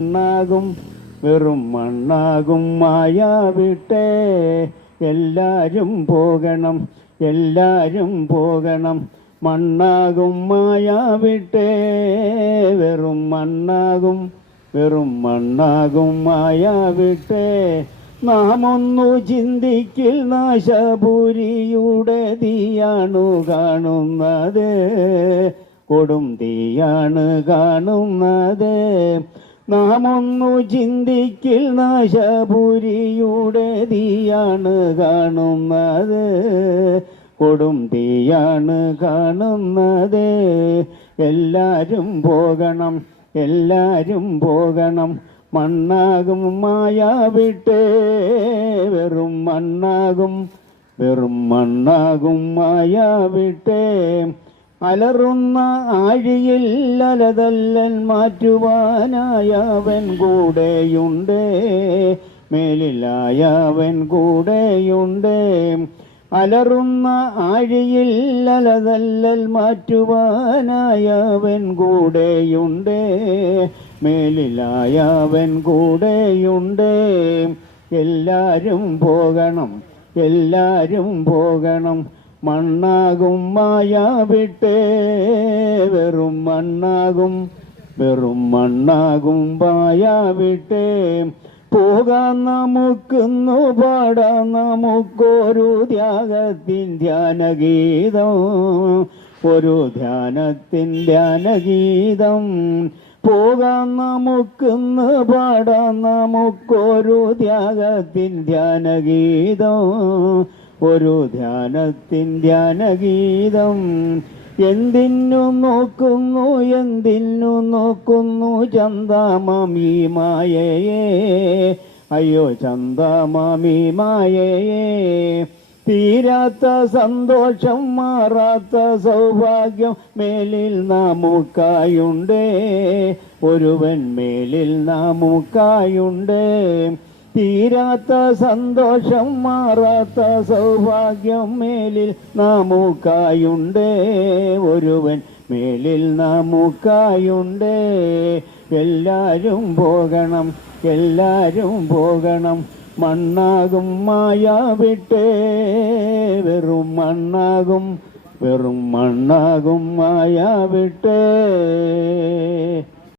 മണ്ണാകും വെറും മണ്ണാകും മായ വിട്ടേ എല്ലാരും പോകണം, എല്ലാരും പോകണം. മണ്ണാകും മായ വിട്ടേ വെറും മണ്ണാകും, വെറും മണ്ണാകും മായ വിട്ടേ. നാം ഒന്നു ചിന്തിക്കിൽ നാശപുരിയുടെ തീയാണു കാണുന്നത്, കൊടും തീയാണ് കാണുന്നത്. നാം ഒന്നു ചിന്തിക്കിൽ നാശപുരിയുടെ തീയാണ് കാണുന്നത്, കൊടും തീയാണ് കാണുന്നത്. എല്ലാരും പോകണം, എല്ലാരും പോകണം. മണ്ണാകും മായ വിട്ടേ വെറും മണ്ണാകും, വെറും മണ്ണാകും മായ വിട്ടേ. അലറുന്ന ആഴിയിൽ അലതല്ലൻ മാറ്റുവാനായവൻ കൂടെയുണ്ട്, മേലിലായവൻ കൂടെയുണ്ട്. അലറുന്ന ആഴിയിൽ അലതല്ലൽ മാറ്റുവാനായവൻ കൂടെയുണ്ട്, മേലിലായവൻ കൂടെയുണ്ട്. എല്ലാരും പോകണം, എല്ലാരും പോകണം. മണ്ണാകും മായ വിട്ടേ വെറും മണ്ണാകും, വെറും മണ്ണാകും മായ വിട്ടേ. പോകാൻ നമുക്കുന്നു പാടാൻ നമുക്കൊരു ത്യാഗത്തിൻ ധ്യാനഗീതം, ഒരു ധ്യാനത്തിൻ ധ്യാനഗീതം. പോകാൻ നമുക്കിന്ന് പാടാൻ നമുക്കൊരു ത്യാഗത്തിൻ ധ്യാനഗീതം, ഒരു ധ്യാനത്തിൻ ധ്യാനഗീതം. എന്തിനു നോക്കുന്നു, എന്തിനു നോക്കുന്നു ചന്ദാമീ മായയെ, അയ്യോ ചന്ദാമീ മായയെ. തീരാത്ത സന്തോഷം മാറാത്ത സൗഭാഗ്യം മേലിൽ നമുക്കായുണ്ട്, ഒരുവൻ മേലിൽ നമുക്കായുണ്ട്. തീരാത്ത സന്തോഷം മാറാത്ത സൗഭാഗ്യം മേലിൽ നമുക്കായുണ്ട്, ഒരുവൻ മേലിൽ നമുക്കായുണ്ട്. എല്ലാരും പോകണം, എല്ലാരും പോകണം. മണ്ണാകും മായ വിട്ടേ വെറും മണ്ണാകും, വെറും മണ്ണാകും മായ വിട്ടേ.